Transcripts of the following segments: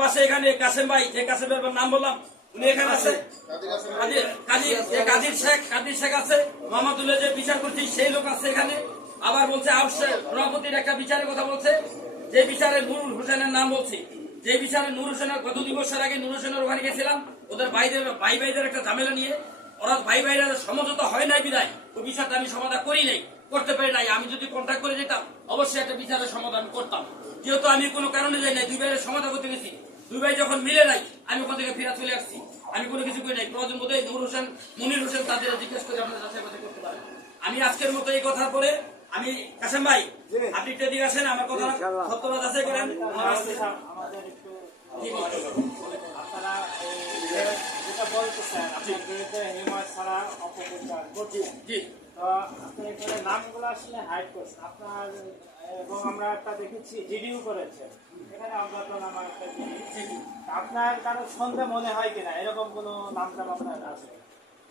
পাশে এখানে কাসেম ভাই, যে কাসেম ভাই নাম বললাম, উনি এখানে আছে। কাদির শেখ আছে। মোহাম্মদুল্লাহ যে বিচার করছি সেই লোক আছে এখানে। আবার বলছে সভাপতির একটা বিচারের কথা বলছে, যে বিচারে নুরুল হোসেনের নাম বলছি। যে বিচারে নুর হোসেনের গত 2 বছর আগে নুর হোসেনের ওখানে গেছিলাম, ওদের ভাই ভাইদের একটা ঝামেলা নিয়ে। ওরা ভাই ভাইরা সমঝোতা হয় নাই বিদায় ওই বিষয়টা আমি সমাধান করি নাই, করতে পারি নাই। আমি যদি কন্ট্যাক্ট করে যেতাম অবশ্যই একটা বিচারের সমাধান করতাম। যেহেতু আমি কোনো কারণে যাই নাই, 2 ভাইয়ের সমাধান করতে গেছি, 2 ভাই যখন মিলে নাই আমি ওখান থেকে ফিরে চলে আসছি। আমি কোনো কিছু করি নাই। প্রয়োজন বোধ নূর হোসেন, মনির হোসেন তাদের জিজ্ঞেস করে আপনার যাচাই বাছাই করতে পারেন। আমি আজকের মতো এই কথার পরে আমি কাসেম ভাই আপনি একটু দিকে আসেন, আমার কথা সত্যতা যাচাই করেন। আপনারা যেটা বলতেছেন আপনার বিরুদ্ধে হিউম্যান ছাড়া অপপ্রচার করছেন, তো আপনি এখানে নামগুলো আসলে হাইড করছেন আপনার, এবং আমরা একটা দেখেছি জিডিও করেছেন এখানে অজ্ঞাত নাম একটা জিডি। আপনার কারো সন্দেহ মনে হয় কিনা এরকম কোনো নামটাম আপনার আছে?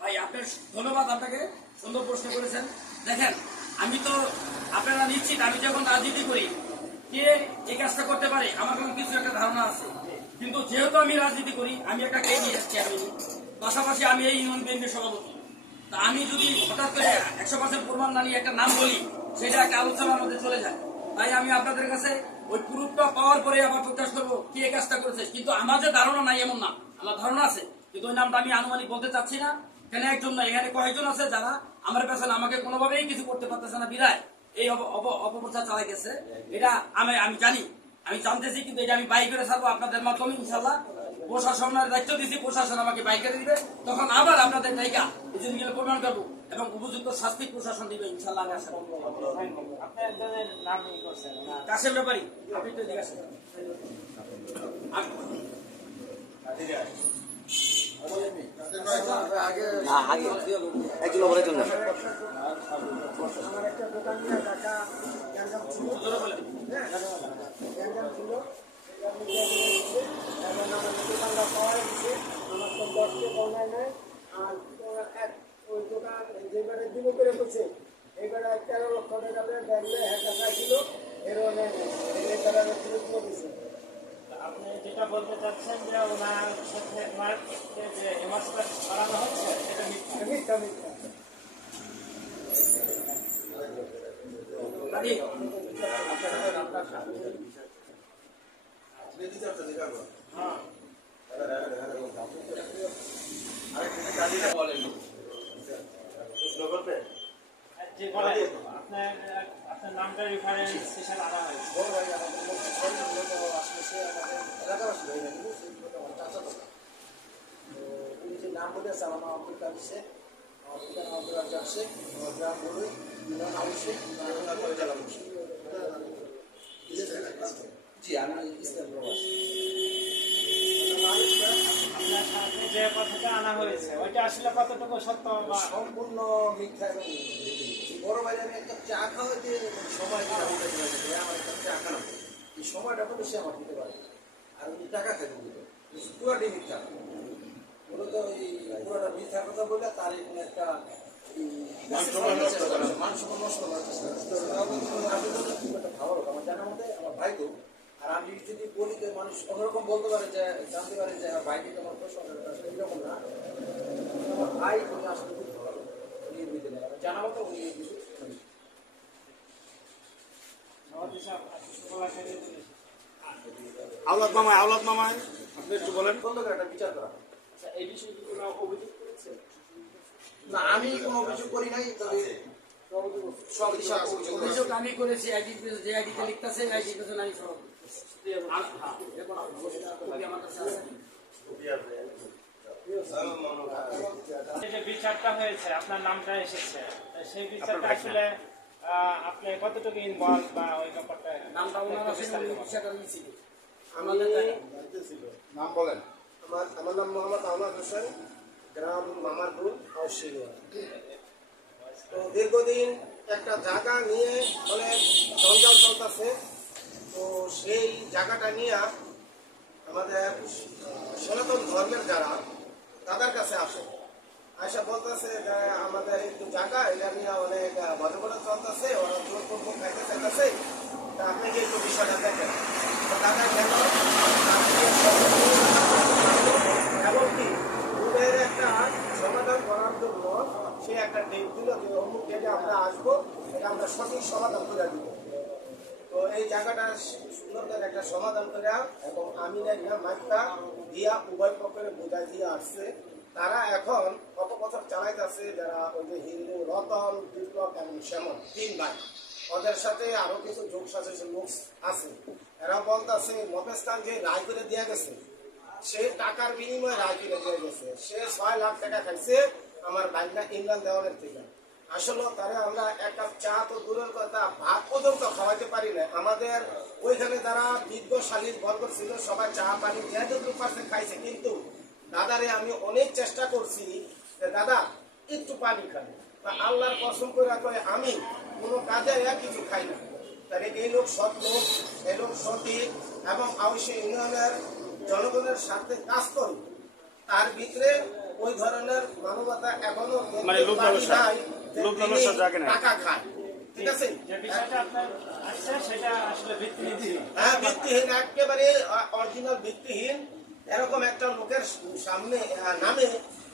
ভাই আপনার ধন্যবাদ, আপনাকে সুন্দর প্রশ্ন করেছেন। দেখেন আমি তো আপনারা নিশ্চিত আমি যখন রাজনীতি করি কে এই কাজটা করতে পারে আমার কোনো কিছু একটা ধারণা আছে। কিন্তু যেহেতু আমি রাজনীতি করি, আমি একটা চেয়ারম্যান, পাশাপাশি আমি এই ইউনিয়ন বিএনপির সভাপতি। তা আমি যদি হঠাৎ করে 100% প্রমাণ না নিয়ে একটা নাম বলি, সেটা একটা আলোচনার মধ্যে চলে যায়। তাই আমি আপনাদের কাছে ওই প্রুফটা পাওয়ার পরে আবার প্রকাশ করবো কি এই কাজটা করেছে। কিন্তু আমার যে ধারণা নাই এমন না, আমার ধারণা আছে, কিন্তু ওই নামটা আমি আনুমানিক বলতে চাচ্ছি না। এখানে একজন না, এখানে কয়েকজন আছে যারা আমার পেছনে আমাকে কোনোভাবেই কিছু করতে পারতেছে না, বিদায় এই অপপ্রচার চালাই গেছে। এটা আমি জানি, আমি জানতেছি, কিন্তু এটা আমি বাইক করে ছাড়বো আপনাদের মাধ্যমে ইনশাল্লাহ। প্রশাসনের দায়িত্ব দিচ্ছি, প্রশাসন আমাকে বাইক করে দিবে, তখন আবার আপনাদের জায়গা এই জিনিসগুলো প্রমাণ করবো এবং উপযুক্ত শাস্তি প্রশাসন দিবে ইনশাল্লাহ। আমি আশা করবো। আপনি একজনের নাম ই করছেন কাসেম ব্যাপারী, আপনি তো জিজ্ঞাসা এবারে 13 লক্ষ টাকা ব্যাংকে টাকা ছিল আপনি যেটা বলতে চাচ্ছেন যে ওনার সাথে যে হেমাসপাত করানো হচ্ছে এটা মিথ্যা। আপনার নামটা রেফারেন্স হিসেবে আনা হয়েছে। নাম বলেছে আমার নাম আব্দুল কাদের শেখ, আমার পিতার নাম আব্দুল রাজ্জাক শেখ, আমার গ্রাম বলুই আলু শেখ। জি আমি ইসলাম প্রবাসী। আপনার সাথে যে কথাটা আনা হয়েছে ওইটা আসলে কতটুকু সত্য বা সম্পূর্ণ মিথ্যা। এবং বড় ভাই আমি একটা চা খাওয়াতে সময় আমার একটা চা খাওয়া এই সময়টা তো বেশি আমার দিতে পারে, আর উনি টাকা খাইতে দিত পুরাটি মিথ্যা। মূলত এই পুরোটা মিথ্যা কথা বলে তার এখানে একটা মানুষ নষ্ট করার চেষ্টা ভালো আমার জানার মধ্যে আমার ভাই তো। আর আমি যদি বলি যে মানুষ অন্যরকম বলতে পারে, যে জানতে পারে যে ভাইকে তোমার প্রশ্ন আসলে এরকম না। আমার ভাই উনি আসলে খুব ভালো, উনি বুঝতে নেই জানা মতো উনি আওলাদ মামায় আপনি একটু বলেন। একটা বিচার করা। আচ্ছা এই বিষয়ে কি কোনো অভিযোগ করেছে? না আমি কোনো অভিযোগ করি নাই, তবে সব অভিযোগ আমি করেছি। যে আইডিতে লিখতেছে আইডি পেছনে আমি সব যে বিচারটা হয়েছে আপনার নামটা এসেছে, সেই বিচারটা আসলে আপনি কতটুকু ইনভলভ বা ওই ব্যাপারটা নামটা নাম বলেন। আমার নাম মোহাম্মদ আওলাদ হোসেন, গ্রাম মামারপুর, হাউসিয়া। তো দীর্ঘদিন একটা জায়গা নিয়ে অনেক জঞ্জাল চলতেছে। তো সেই জায়গাটা নিয়ে আমাদের সনাতন ধর্মের যারা তাদের কাছে আসে, আয়সা বলতেছে যে আমাদের একটু জায়গা এটা নিয়ে অনেক ঘটনা চলতেছে, ওরা জোরপূর্বক খাইতে চাইতেছে, তা আপনি কি একটু বিষয়টা দেখেন। তো টাকা গেল ডেট দিল যে অমুক ডেটে আমরা আসবো, এটা আমরা সঠিক সমাধান করে দিব। তো এই জায়গাটা সুন্দর করে একটা সমাধান করে এবং আমিনা মাইকটা দিয়া উভয় পক্ষের বোঝাই দিয়ে আসছে। তারা এখন অপপ্রচার চালাইতেছে, যারা ওই যে হিন্দু রতন, বিপ্লব এবং শ্যামল 3 ভাই, ওদের সাথে আরো কিছু যোগ সাজেশন লোক আছে। এরা বলতেছে মফেজ খান যে রায় করে দিয়ে গেছে, সে টাকার বিনিময়ে রায় করে দিয়ে গেছে, সে 6 লাখ টাকা খাইছে আমার বাইকটা ইমরান দেওয়ানের থেকে। আসলে তারা আমরা এক কাপ চা তো দূরের কথা, ভাত পর্যন্ত খাওয়াইতে পারি না। আমাদের ওইখানে যারা বিজ্ঞশালীর বর্গ ছিল সবাই চা পানি যেহেতু পার্সেন্ট খাইছে, কিন্তু দাদারে আমি অনেক চেষ্টা করছি যে দাদা একটু পানি খাই, তা আল্লাহর কসম করে কয় আমি কোনো কাজে কিছু খাই না। তাহলে এই লোক সৎ লোক, এই লোক সঠিক এবং অবশ্যই ইউনিয়নের জনগণের সাথে কাজ করে, তার ভিতরে ওই ধরনের মানবতা এখনো মানে লোক লালসা, লোক লালসা জাগে না। টাকা খায়, ঠিক আছে? যে বিষয়টা আপনার আসছে সেটা আসলে ভিত্তিহীন। হ্যাঁ, ভিত্তিহীন, একেবারে অরিজিনাল ভিত্তিহীন। এরকম একটা লোকের সামনে নামে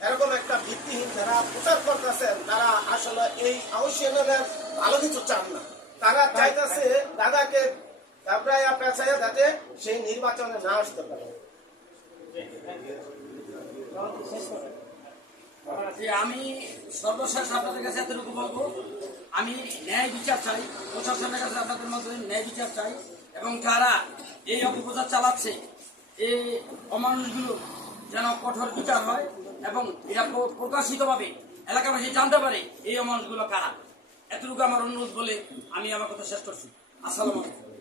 এরকম একটা ভিত্তিহীন যারা প্রচার করতেছেন, তারা আসলে এই আউশিয়ানের ভালো কিছু চান না। তারা চাইতেছে দাদাকে তারপরে আপনার চাই যাতে সেই নির্বাচনে না আসতে পারে। যে আমি সর্বশেষ আপনাদের কাছে এতটুকু বলবো, আমি ন্যায় বিচার চাই, প্রশাসনের কাছে আপনাদের মধ্যে ন্যায় বিচার চাই, এবং যারা এই অপপ্রচার চালাচ্ছে এই অমানুষগুলো যেন কঠোর বিচার হয় এবং এটা প্রকাশিতভাবে এলাকাবাসী জানতে পারে এই অমানুষগুলো কারা। এতটুকু আমার অনুরোধ বলে আমি আমার কথা শেষ করছি। আসসালামু আলাইকুম।